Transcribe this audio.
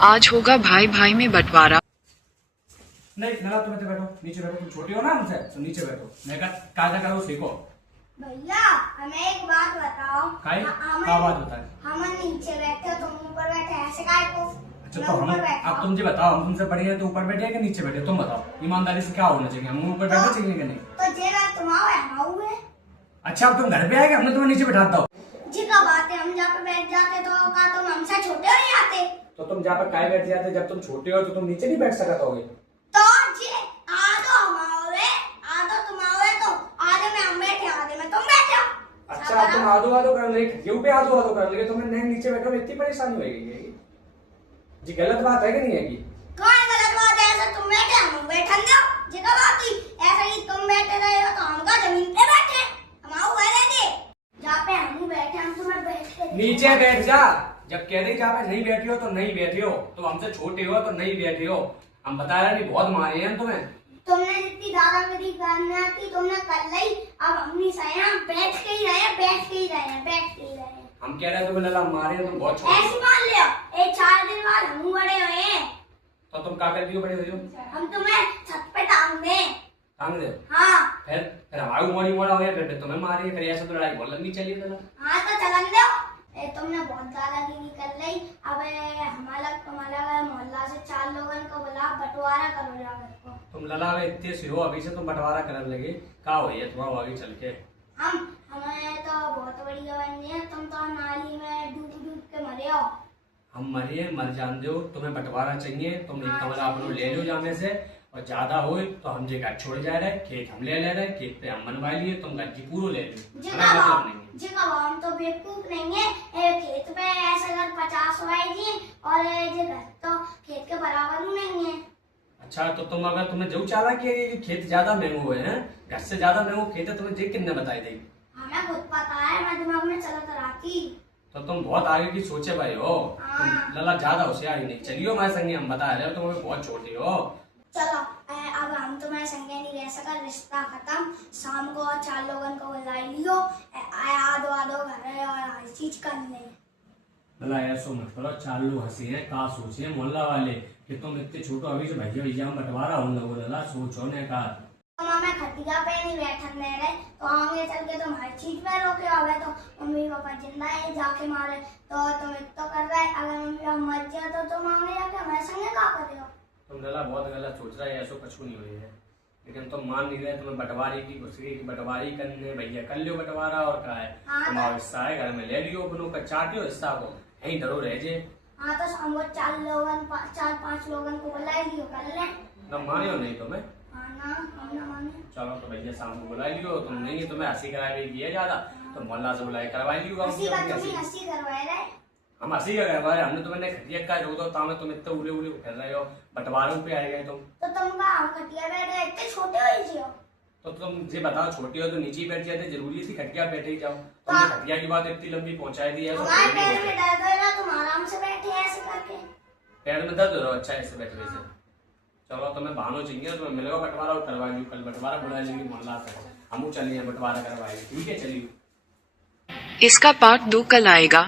आज होगा भाई भाई में बंटवारा। नहीं लला, तुम बैठो, नीचे बैठो। तुम छोटी हो ना हमसे, तो नीचे बैठो। मैं कायदा करो सीखो। भैया हमें एक बात बताओ। काय क्या बात होता है? हम नीचे बैठे तुम ऊपर बैठे, ऐसे काय को? अच्छा तो हम अब तुम जी बताओ, हम तुमसे बड़े हैं तो ऊपर बैठे कि नीचे बैठे? तुम बताओ ईमानदारी से, क्या होना चाहिए? हम ऊपर बैठे चाहिए कि नहीं? तो जेरा तुम्हारा हम है। अच्छा अब तुम घर पे आए, हमने तुम्हें नीचे बैठाता हो जी का बात है, हम जहाँ पे बैठ जाते तो का तुम हमसे छोटे नहीं आते? तो तुम जहाँ पर काय बैठ जाते? जब तुम छोटे हो तो तुम नीचे नहीं बैठ सकते होगे। तो जी आधो हमारे आधो तुम्हारे, तो आधे में हम बैठे आधे में तुम बैठे। अच्छा तुम आधो आधो कर ले, क्यों पे आधो आधो कर ले? तुम्हें नहीं नीचे बैठो में इतनी परेशानी होगी जी? गलत बात है कि नहीं है? कि कौन गलत बात है? ऐसा तुम बैठे हम बैठन दो। जी का बात ही ऐसा ही तुम बैठे रहे हो तो हमका जमीन पे बैठे हम दे जहाँ पे हम बैठे, हम तुम्हें बैठे नीचे बैठ जा। जब कह रही जहाँ पे नहीं बैठी हो तो नहीं बैठे हो, तो हमसे छोटे हो तो नहीं बैठे हो। हम बता रहे नहीं, बहुत मारे हैं तुम्हें। तुमने जितनी दादागिरी करना थी तुमने कर ली। अब हमनी सही हम बैठ के ही रहे, बैठ के ही रहे, बैठ के ही रहे। हम कह रहे हैं तुम्हें लला मारे हैं, तुम बहुत छोटे। ऐसी मान लियो, एक 4 दिन बाद हम बड़े हुए हैं। तो तुम क्या कर दियो बड़े हुए हो? हम तुम्हें छत पे टांग दे। टांग दे? हाँ फिर हमारी मोड़ी मोड़ा हो गया, फिर तुम्हें मारी। फिर ऐसा तो लड़ाई बहुत लंबी चली है। हाँ तो चलन दो। तुमने बहुत दादागिरी कर ली। अब तुम्हारा मोहल्ला से 4 लोगों को बुला, बंटवारा करो जाकर को। तुम लला इतने से हो, अभी से तुम बंटवारा करने लगे। क्या हो है थोड़ा आगे चल के? हमें तो बहुत बढ़िया बन है। तुम तो नाली में डूब डूब के मरे हो। हम मरिए मर जान दो, तुम्हें बंटवारा चाहिए। तुम एक कमरा अपनो ले लो जाने से, और ज्यादा हो तो हम जे घर छोड़ जा रहे, खेत हम ले रहे, खेत पे हम बनवा लिए, तुम घर की पूरा ले लो। जी हम तो बेवकूफ नहीं है। खेत पे ऐसे घर 50 जी, और ये घर तो खेत के बराबर नहीं है। अच्छा तो तुम अगर तुम्हें जो चाला कि खेत ज्यादा महंगो है, घर से ज्यादा महंगो खेत है, तुम्हें जे किन्ने बताई दी? हमें खुद पता है, मैं दिमाग में चलत रहती। तो तुम बहुत आगे की सोचे भाई हो। तुम लला ज्यादा होशियारी नहीं। चलियो हमारे संगे, हम बता रहे हो तुम बहुत छोटे हो। चलो अब हम तुम्हारे संगे नहीं रह सका, रिश्ता खत्म। शाम को 4 लोगों को बुला लियो, आधो आधो घर और हर चीज कर ले। लला ऐसो मत करो, चालू हंसी है का सोचे मोहल्ला वाले कि तुम इतने छोटो, अभी से भैया भैया बंटवारा हो लोगो। लला सोचो ने का तुम हमें खटिया पे नहीं बैठन दे रहे, तो आगे चल के तुम हर चीज में रोके आवे। तो मम्मी पापा जिंदा है जाके मारे तो तुम इतना कर रहे। अगर मम्मी पापा मर जाए तो तुम आगे जाके हमारे संगे क्या कर रहे हो? तुम लला बहुत गलत सोच रहा है, ऐसा कुछ नहीं हुई है। लेकिन तुम मान नहीं रहे, तुम्हें बंटवारी की घुसरी की बंटवारी करने भैया कर लियो बंटवारा, और क्या है तुम्हारा हिस्सा है, घर में ले लियो अपनों का, चाटियो हिस्सा को, यही डरो रह जे। हाँ तो शाम को 4-5 लोगों को बुला लियो, कर ले न मानियो नहीं तुम्हें? हाँ ना, हम ना माने। चलो तो भैया शाम को बुला लियो। तुम नहीं तुम्हें हंसी कराए दिया ज्यादा, तो मोहल्ला से बुलाई करवाई लियो। हंसी करवाए रहे। हम हंसी का करवाए, हमने तुम्हें खटिया का रो दो तामे तुम इतने उले उले कर रहे हो, बंटवारों पे आए गए तुम। तो तुम हम खटिया बैठे इतने छोटे हो जी हो? तो तुम ये बताओ, छोटी हो तो नीचे ही बैठ जाते, जरूरी थी खटिया बैठे ही जाओ? तुमने खटिया की बात इतनी लंबी पहुंचाई दी है। हमारे पैर में दर्द हो रहा, तुम आराम से बैठे ऐसे करके। पैर में दर्द हो रहा? अच्छा ऐसे बैठे से। चलो तुम्हें बहानो चाहिए, तुम्हें मिलेगा बंटवारा और करवा लियो। कल बंटवारा बुला लेंगे मोहल्ला से, हम चलिए बंटवारा करवाएंगे। ठीक है चलिए। इसका पार्ट 2 कल आएगा।